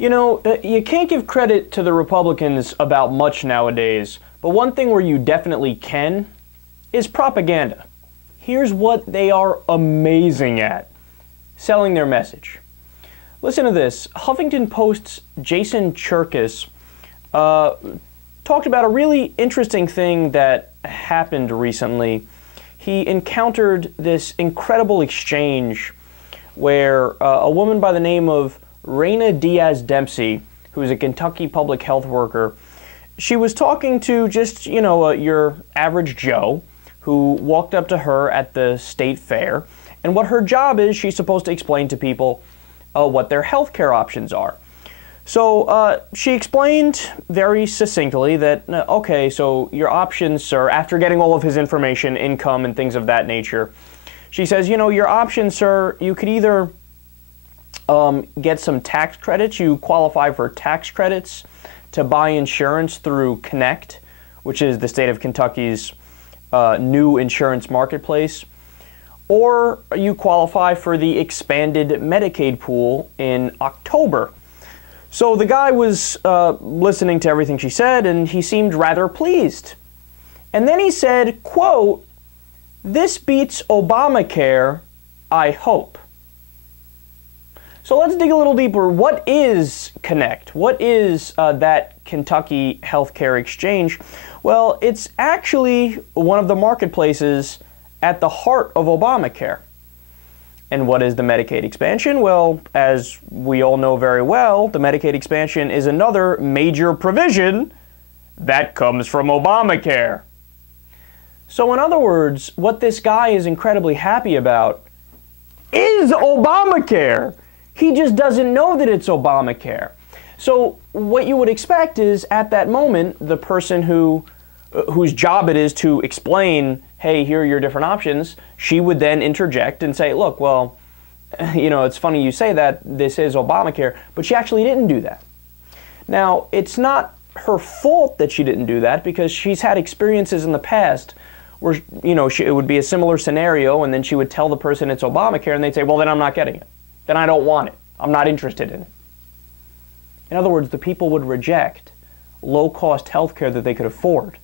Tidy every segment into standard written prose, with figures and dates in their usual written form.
You can't give credit to the Republicans about much nowadays, but one thing where you definitely can is propaganda. Here's what they are amazing at: selling their message. Listen to this. Huffington Post's Jason Cherkis talked about a really interesting thing that happened recently. He encountered this incredible exchange where a woman by the name of Reina Diaz-Dempsey, who is a Kentucky public health worker, she was talking to just, your average Joe who walked up to her at the state fair. And what her job is, she's supposed to explain to people what their health care options are. So she explained very succinctly that, okay, so your options, sir, after getting all of his information, income, and things of that nature, she says, your options, sir, you could either get some tax credits. You qualify for tax credits to buy insurance through Kynect, which is the state of Kentucky's new insurance marketplace. Or you qualify for the expanded Medicaid pool in October. So the guy was listening to everything she said, and he seemed rather pleased. And then he said, quote, "This beats Obamacare, I hope." So let's dig a little deeper. What is Kynect? What is that Kentucky healthcare exchange? Well, it's actually one of the marketplaces at the heart of Obamacare. And what is the Medicaid expansion? Well, as we all know very well, the Medicaid expansion is another major provision that comes from Obamacare. So in other words, what this guy is incredibly happy about is Obamacare. He just doesn't know that it's Obamacare. So what you would expect is, at that moment, the person whose job it is to explain, hey, here are your different options, she would then interject and say, look, well, it's funny you say that, this is Obamacare, but she actually didn't do that. Now, it's not her fault that she didn't do that, because she's had experiences in the past where, it would be a similar scenario, and then she would tell the person it's Obamacare, and they'd say, well, then I'm not getting it. Then I don't want it. I'm not interested in it. In other words, the people would reject low-cost health care that they could afford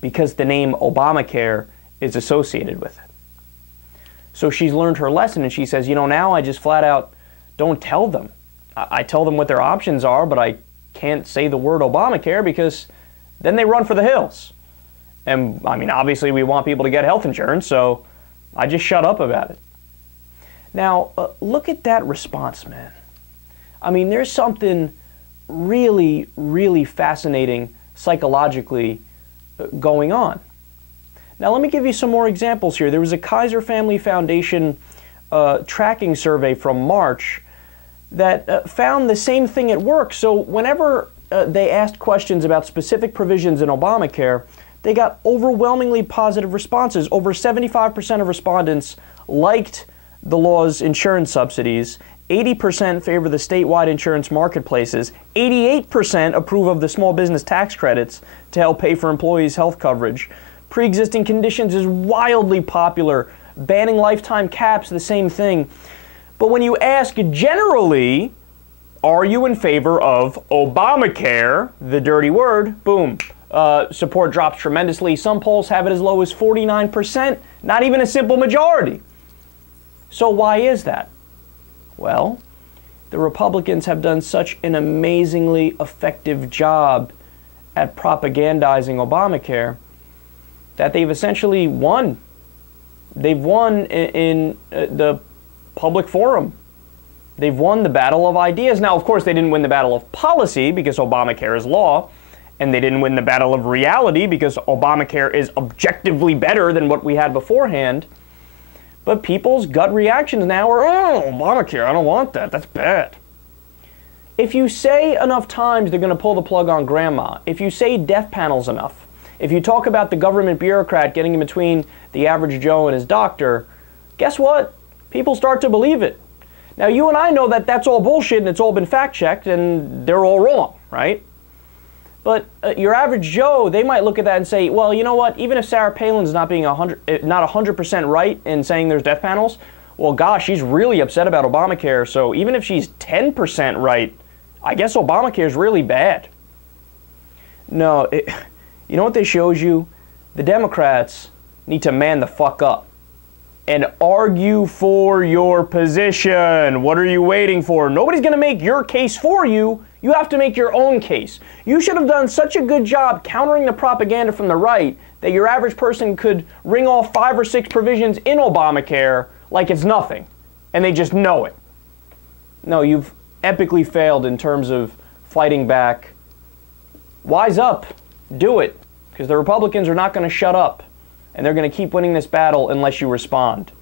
because the name Obamacare is associated with it. So she's learned her lesson, and she says, now I just flat out don't tell them. I tell them what their options are, but I can't say the word Obamacare because then they run for the hills. And, obviously we want people to get health insurance, so I just shut up about it. Now, look at that response, man. There's something really, really fascinating psychologically going on. Now, let me give you some more examples here. There was a Kaiser Family Foundation tracking survey from March that found the same thing at work. So whenever they asked questions about specific provisions in Obamacare, they got overwhelmingly positive responses. Over 75% of respondents liked the law's insurance subsidies, 80% favor the statewide insurance marketplaces, 88% approve of the small business tax credits to help pay for employees' health coverage. Pre-existing conditions is wildly popular. Banning lifetime caps, the same thing. But when you ask generally, are you in favor of Obamacare, the dirty word, boom, support drops tremendously. Some polls have it as low as 49%, not even a simple majority. So why is that? Well, the Republicans have done such an amazingly effective job at propagandizing Obamacare that they've essentially won. They've won in the public forum. They've won the battle of ideas. Now, of course, they didn't win the battle of policy because Obamacare is law, and they didn't win the battle of reality because Obamacare is objectively better than what we had beforehand. But people's gut reactions now are, oh, Obamacare, I don't want that. That's bad. If you say enough times they're going to pull the plug on grandma, if you say death panels enough, if you talk about the government bureaucrat getting in between the average Joe and his doctor, guess what? People start to believe it. Now, you and I know that that's all bullshit and it's all been fact-checked and they're all wrong, right? But your average Joe, they might look at that and say, well, you know what? Even if Sarah Palin's not being not 100% right in saying there's death panels, well, gosh, she's really upset about Obamacare. So even if she's 10% right, I guess Obamacare is really bad. No, you know what this shows you? The Democrats need to man the fuck up and argue for your position. What are you waiting for? Nobody's going to make your case for you. You have to make your own case. You should have done such a good job countering the propaganda from the right that your average person could ring off 5 or 6 provisions in Obamacare like it's nothing, and they just know it. No, you've epically failed in terms of fighting back. Wise up. Do it. Because the Republicans are not going to shut up. And they're going to keep winning this battle unless you respond.